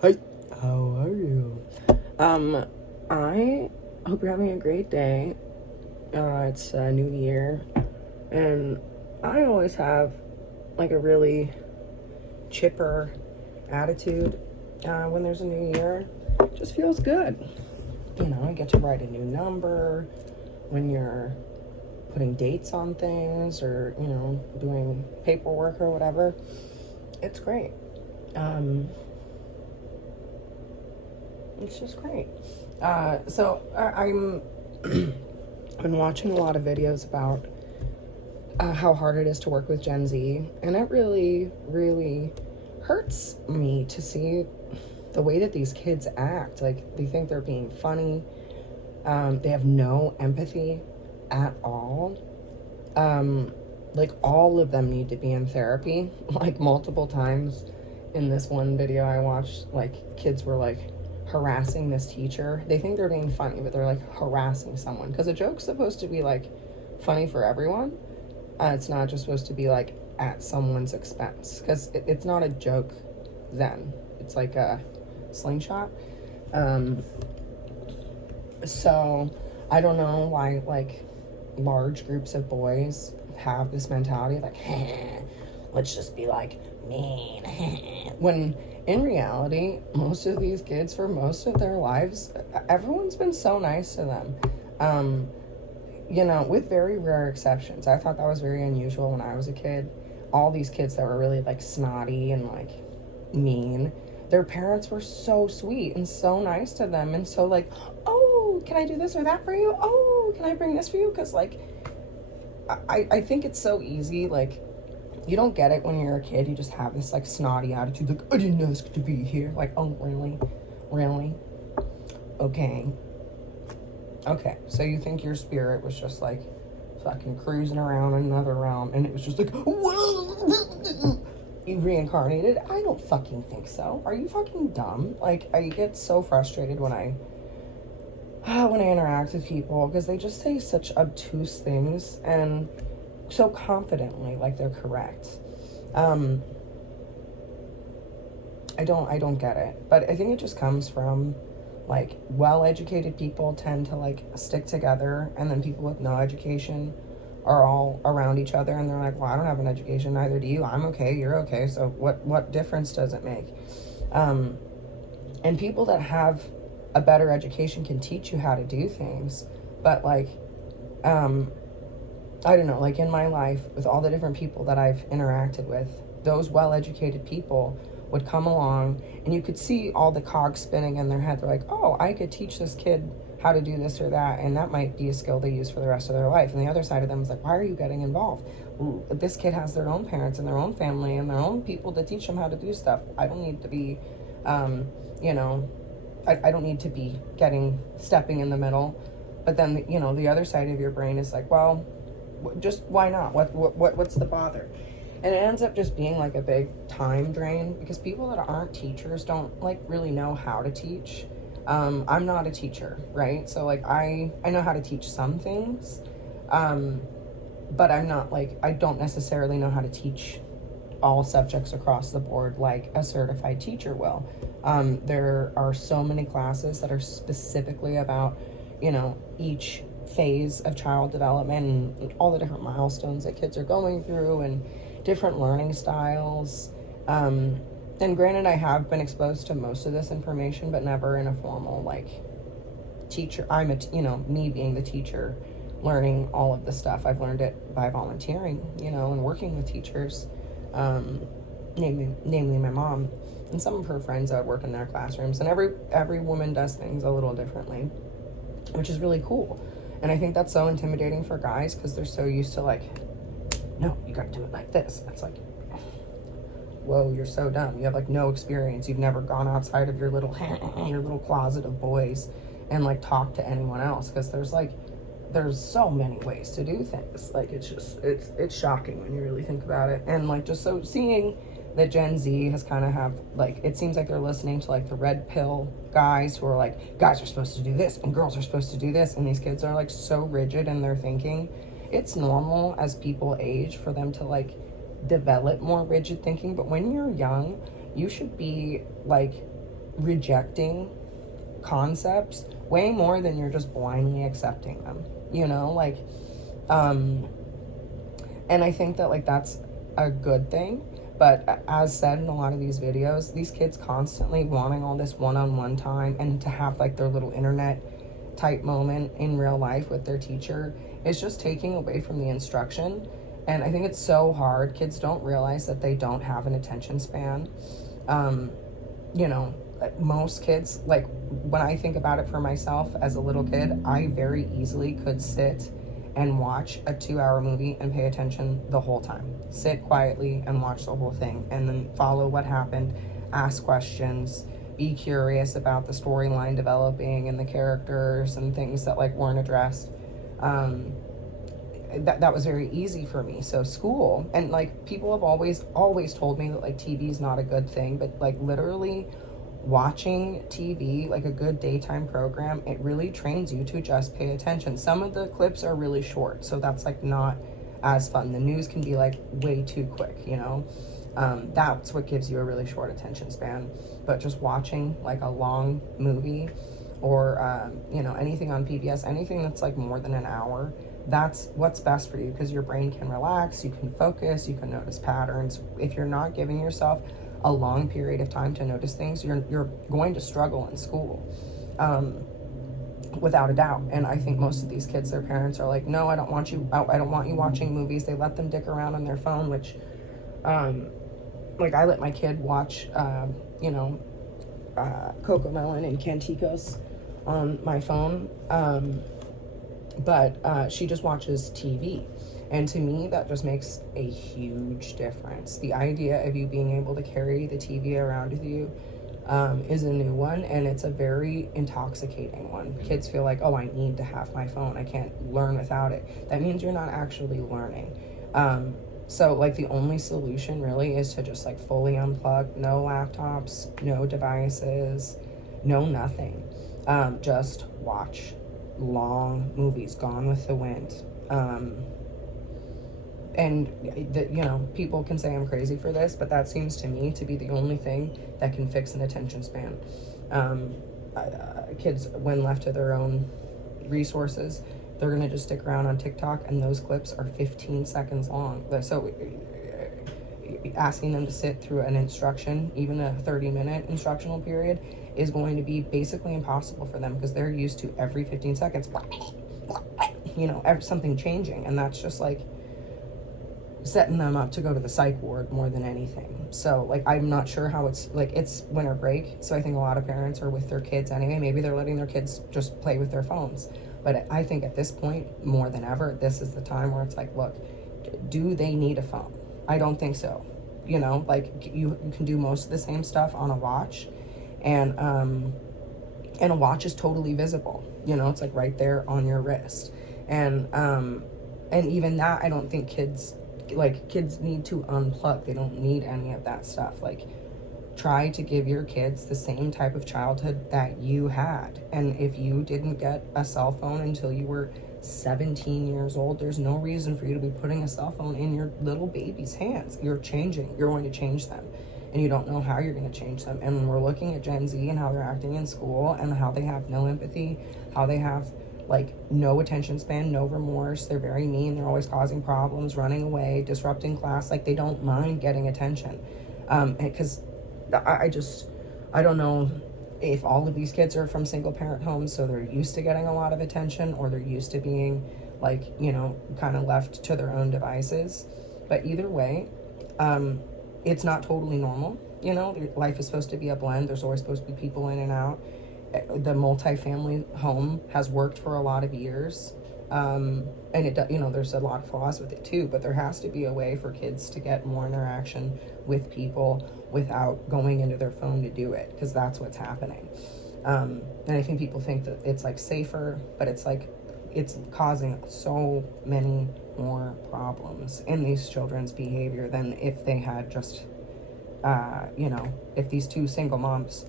Hi, how are you? I hope you're having a great day. It's a new year, and I always have like a really chipper attitude when there's a new year. It just feels good. You know, I get to write a new number when you're putting dates on things or, doing paperwork or whatever. It's great. Um, it's just great. I'm been watching a lot of videos about how hard it is to work with Gen Z, and it really, really hurts me to see the way that these kids act. Like, they think they're being funny. They have no empathy at all. Like, all of them need to be in therapy, like, multiple times. In this one video I watched, like, kids were like harassing this teacher. They think they're being funny, but they're like harassing someone, because a joke's supposed to be like funny for everyone. It's not just supposed to be like at someone's expense, because it's not a joke then. It's like a slingshot. Um, so I don't know why like large groups of boys have this mentality like, let's just be like mean. When in reality, most of these kids, for most of their lives, everyone's been so nice to them. With very rare exceptions. I thought that was very unusual when I was a kid. All these kids that were really like snotty and like mean, their parents were so sweet and so nice to them, and so like, oh, can I do this or that for you? Oh, can I bring this for you? Because like, I think it's so easy. Like, you don't get it when you're a kid. You just have this like snotty attitude, like, I didn't ask to be here. Like, oh, really, okay. So you think your spirit was just like fucking cruising around in another realm, and it was just like, whoa, you reincarnated? I don't fucking think so. Are you fucking dumb? Like, I get so frustrated when I interact with people, because they just say such obtuse things and so confidently, like they're correct. I don't get it, but I think it just comes from like well-educated people tend to like stick together, and then people with no education are all around each other, and they're like, well, I don't have an education, neither do you. I'm okay, you're okay, so what difference does it make? And people that have a better education can teach you how to do things, but like, I don't know, like in my life, with all the different people that I've interacted with, those well-educated people would come along, and you could see all the cogs spinning in their head. They're like, oh, I could teach this kid how to do this or that, and that might be a skill they use for the rest of their life. And the other side of them is like, why are you getting involved? This kid has their own parents and their own family and their own people to teach them how to do stuff. I don't need to be, I don't need to be stepping in the middle. But then, the other side of your brain is like, well, just why not? What's the bother? And it ends up just being like a big time drain, because people that aren't teachers don't like really know how to teach. I'm not a teacher, right? So like, I know how to teach some things, but I'm not like, I don't necessarily know how to teach all subjects across the board like a certified teacher will. There are so many classes that are specifically about, each phase of child development and all the different milestones that kids are going through, and different learning styles. And granted, I have been exposed to most of this information, but never in a formal like teacher. Me being the teacher, learning all of the stuff. I've learned it by volunteering, and working with teachers, namely my mom and some of her friends that work in their classrooms. And every woman does things a little differently, which is really cool. And I think that's so intimidating for guys, because they're so used to like, no, you gotta do it like this. It's like, whoa, you're so dumb. You have like no experience. You've never gone outside of your little your little closet of boys and like talked to anyone else, because there's so many ways to do things. Like, it's shocking when you really think about it. And like, just so seeing that Gen Z has kind of have like, it seems like they're listening to like the red pill guys who are like, guys are supposed to do this and girls are supposed to do this, and these kids are like so rigid in their thinking. It's normal as people age for them to like develop more rigid thinking, but when you're young, you should be like rejecting concepts way more than you're just blindly accepting them, like, and I think that, like, that's a good thing. But as said in a lot of these videos, these kids constantly wanting all this one-on-one time and to have like their little internet type moment in real life with their teacher is just taking away from the instruction. And I think it's so hard. Kids don't realize that they don't have an attention span. Most kids, like, when I think about it for myself as a little kid, I very easily could sit and watch a 2-hour movie and pay attention the whole time. Sit quietly and watch the whole thing, and then follow what happened, ask questions, be curious about the storyline developing and the characters and things that like weren't addressed. That was very easy for me. So school, and like people have always told me that like TV is not a good thing, but like literally watching TV, like a good daytime program, it really trains you to just pay attention. Some of the clips are really short, so that's like not as fun. The news can be like way too quick, that's what gives you a really short attention span. But just watching like a long movie or anything on PBS, anything that's like more than an hour, that's what's best for you, because your brain can relax, you can focus, you can notice patterns. If you're not giving yourself a long period of time to notice things, you're going to struggle in school, without a doubt. And I think most of these kids, their parents are like, no, I don't want you watching movies. They let them dick around on their phone, which like I let my kid watch Cocomelon and Canticos on my phone, but she just watches TV. And to me, that just makes a huge difference. The idea of you being able to carry the TV around with you is a new one, and it's a very intoxicating one. Kids feel like, oh, I need to have my phone. I can't learn without it. That means you're not actually learning. So like the only solution really is to just like fully unplug, no laptops, no devices, no nothing. Just watch long movies, Gone with the Wind. And people can say I'm crazy for this, but that seems to me to be the only thing that can fix an attention span. Kids, when left to their own resources, they're gonna just stick around on TikTok, and those clips are 15 seconds long. So asking them to sit through an instruction, even a 30-minute instructional period, is going to be basically impossible for them, because they're used to every 15 seconds, something changing, and that's just like setting them up to go to the psych ward more than anything. So like I'm not sure how it's winter break, so I think a lot of parents are with their kids anyway. Maybe they're letting their kids just play with their phones, but I think at this point more than ever, this is the time where it's like, look, do they need a phone? I don't think so. You can do most of the same stuff on a watch, and a watch is totally visible. It's like right there on your wrist, and even that, I don't think kids need to unplug. They don't need any of that stuff. Like, try to give your kids the same type of childhood that you had. And if you didn't get a cell phone until you were 17 years old, there's no reason for you to be putting a cell phone in your little baby's hands. You're going to change them, and you don't know how you're going to change them. And when we're looking at Gen Z and how they're acting in school, and how they have no empathy, how they have no attention span, no remorse, they're very mean, they're always causing problems, running away, disrupting class, they don't mind getting attention. Because I don't know if all of these kids are from single parent homes, so they're used to getting a lot of attention, or they're used to being kind of left to their own devices. But either way, it's not totally normal. Life is supposed to be a blend. There's always supposed to be people in and out. The multi-family home has worked for a lot of years, and there's a lot of flaws with it too, but there has to be a way for kids to get more interaction with people without going into their phone to do it, because that's what's happening. And I think people think that it's safer, but it's causing so many more problems in these children's behavior than if they had just if these two single moms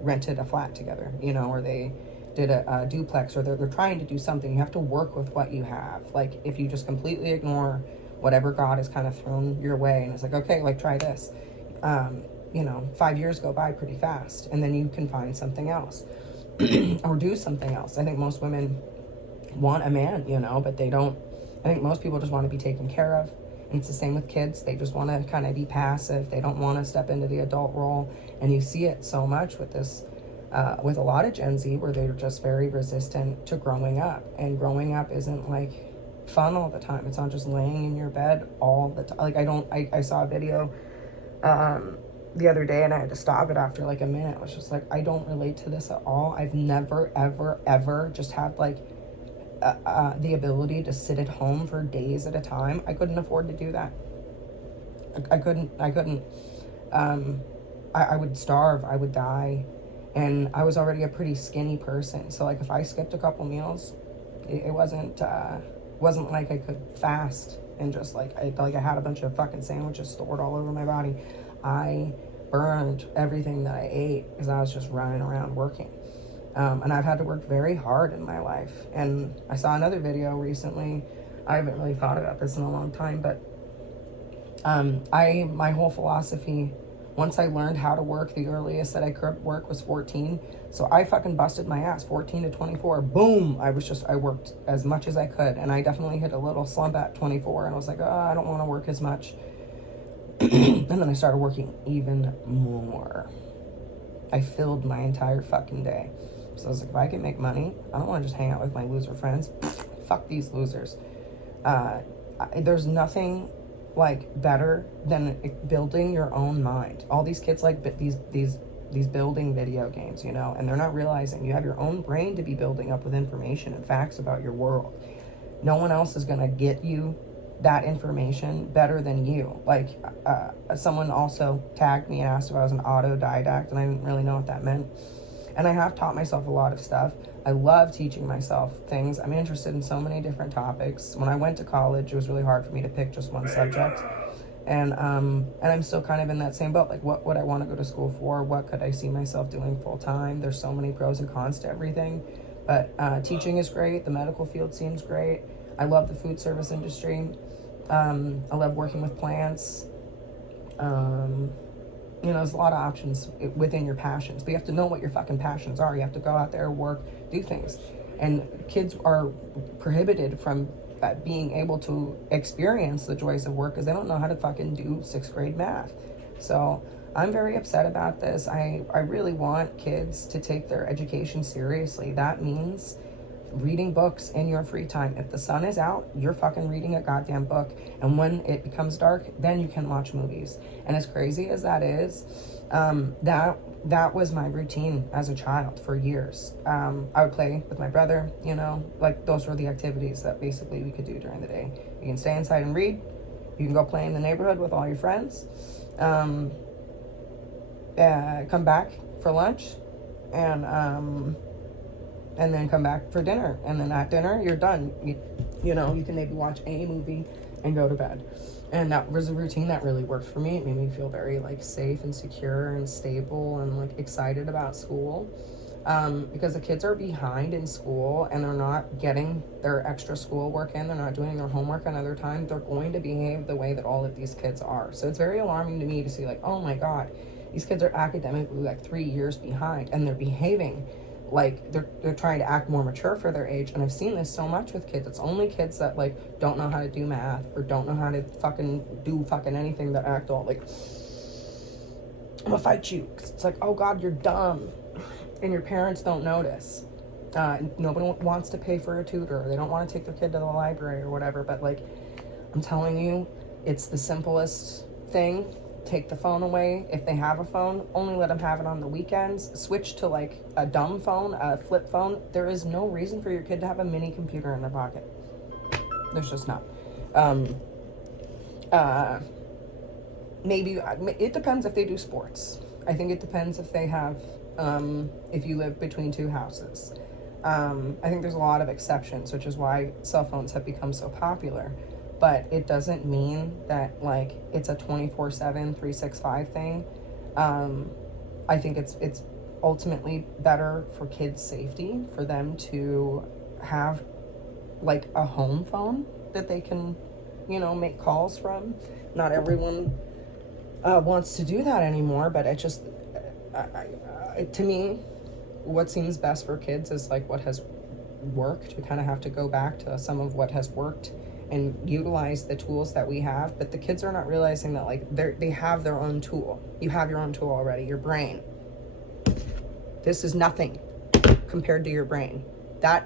rented a flat together, or they did a duplex, or they're trying to do something. You have to work with what you have. If you just completely ignore whatever God has kind of thrown your way, and it's okay, try this, 5 years go by pretty fast, and then you can find something else or do something else. I think most women want a man, but they don't. I think most people just want to be taken care of. And it's the same with kids. They just want to kind of be passive. They don't want to step into the adult role. And you see it so much with this, with a lot of Gen Z, where they're just very resistant to growing up. And growing up isn't like fun all the time. It's not just laying in your bed all the time. Like I saw a video the other day, and I had to stop it after like a minute. I was just like, I don't relate to this at all. I've never, ever, ever just had like the ability to sit at home for days at a time. I couldn't afford to do that. I couldn't. I would starve. I would die. And I was already a pretty skinny person. So like if I skipped a couple meals, it wasn't like I could fast and just like I had a bunch of fucking sandwiches stored all over my body. I burned everything that I ate because I was just running around working. And I've had to work very hard in my life. And I saw another video recently. I haven't really thought about this in a long time, but my whole philosophy, once I learned how to work, the earliest that I could work was 14. So I fucking busted my ass, 14 to 24. Boom! I worked as much as I could. And I definitely hit a little slump at 24. And I was like, I don't want to work as much. And then I started working even more. I filled my entire fucking day. So I was like, if I can make money, I don't want to just hang out with my loser friends. Fuck these losers. There's nothing like better than building your own mind. All these kids like these building video games, and they're not realizing you have your own brain to be building up with information and facts about your world. No one else is going to get you that information better than you. Like someone also tagged me and asked if I was an autodidact, and I didn't really know what that meant. And I have taught myself a lot of stuff. I love teaching myself things. I'm interested in so many different topics. When I went to college, it was really hard for me to pick just one subject. And I'm still kind of in that same boat. Like, what would I want to go to school for? What could I see myself doing full time? There's so many pros and cons to everything. But teaching is great. The medical field seems great. I love the food service industry. I love working with plants. There's a lot of options within your passions, but you have to know what your fucking passions are. You have to go out there, work, do things. And kids are prohibited from being able to experience the joys of work because they don't know how to fucking do 6th grade math. So I'm very upset about this. I really want kids to take their education seriously. That means reading books in your free time. If the sun is out, you're fucking reading a goddamn book. And when it becomes dark, then you can watch movies. And as crazy as that is, that was my routine as a child for years. I would play with my brother, like those were the activities that basically we could do during the day. You can stay inside and read. You can go play in the neighborhood with all your friends. Come back for lunch, and then come back for dinner. And then at dinner, you're done. You can maybe watch a movie and go to bed. And that was a routine that really worked for me. It made me feel very like safe and secure and stable and like excited about school. Because the kids are behind in school and they're not getting their extra school work in. They're not doing their homework another time. They're going to behave the way that all of these kids are. So it's very alarming to me to see like, oh my God, these kids are academically like 3 years behind and they're behaving like they're trying to act more mature for their age. And I've seen this so much with kids. It's only kids that like don't know how to do math or don't know how to fucking do fucking anything that act all like, I'm gonna fight you. It's like, oh God, you're dumb. And your parents don't notice. Nobody wants to pay for a tutor. They don't want to take their kid to the library or whatever. But like, I'm telling you, it's the simplest thing. Take the phone away. If they have a phone, only let them have it on the weekends. Switch to like a dumb phone, a flip phone. There is no reason for your kid to have a mini computer in their pocket. There's just not. Maybe it depends if they do sports. I think it depends if they have, if you live between two houses. I think there's a lot of exceptions, which is why cell phones have become so popular. But it doesn't mean that like it's a 24/7, 365 thing. I think it's ultimately better for kids' safety for them to have like a home phone that they can, make calls from. Not everyone wants to do that anymore. But it just, to me, what seems best for kids is like what has worked. We kind of have to go back to some of what has worked and utilize the tools that we have. But the kids are not realizing that like they have their own tool. You have your own tool already, your brain. This is nothing compared to your brain.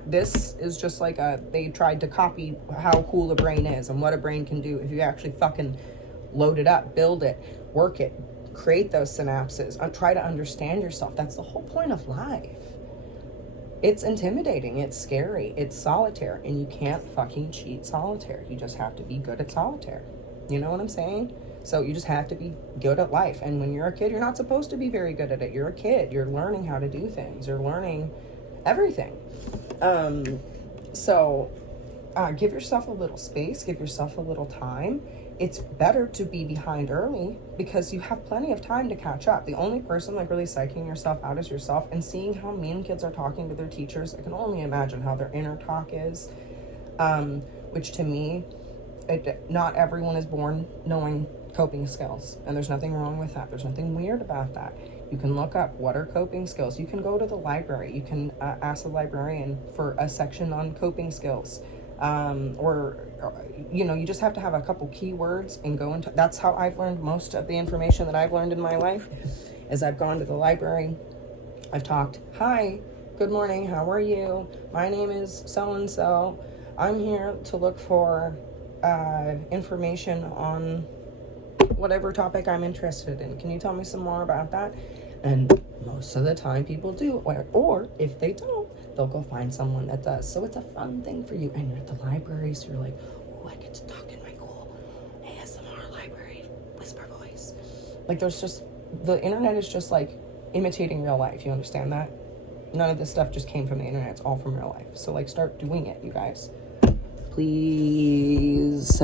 This is just like they tried to copy how cool a brain is and what a brain can do if you actually fucking load it up, build it, work it, create those synapses, try to understand yourself. That's the whole point of life. It's intimidating, it's scary, it's solitaire, and you can't fucking cheat solitaire. You just have to be good at solitaire. You know what I'm saying? So you just have to be good at life. And when you're a kid, you're not supposed to be very good at it. You're a kid. You're learning how to do things. You're learning everything. So give yourself a little space. Give yourself a little time. It's better to be behind early because you have plenty of time to catch up. The only person like really psyching yourself out is yourself, and seeing how mean kids are talking to their teachers. I can only imagine how their inner talk is, which to me, not everyone is born knowing coping skills, and there's nothing wrong with that. There's nothing weird about that. You can look up what are coping skills. You can go to the library. You can ask the librarian for a section on coping skills. Or you just have to have a couple keywords and go into. That's how I've learned most of the information that I've learned in my life, is I've gone to the library. I've talked, hi, good morning, how are you? My name is so-and-so. I'm here to look for information on whatever topic I'm interested in. Can you tell me some more about that? And most of the time people do, or if they don't, they'll go find someone that does. So it's a fun thing for you. And you're at the library, so you're like, oh, I get to talk in my cool ASMR library whisper voice. Like the internet is just like imitating real life. You understand that? None of this stuff just came from the internet. It's all from real life. So like start doing it, you guys. Please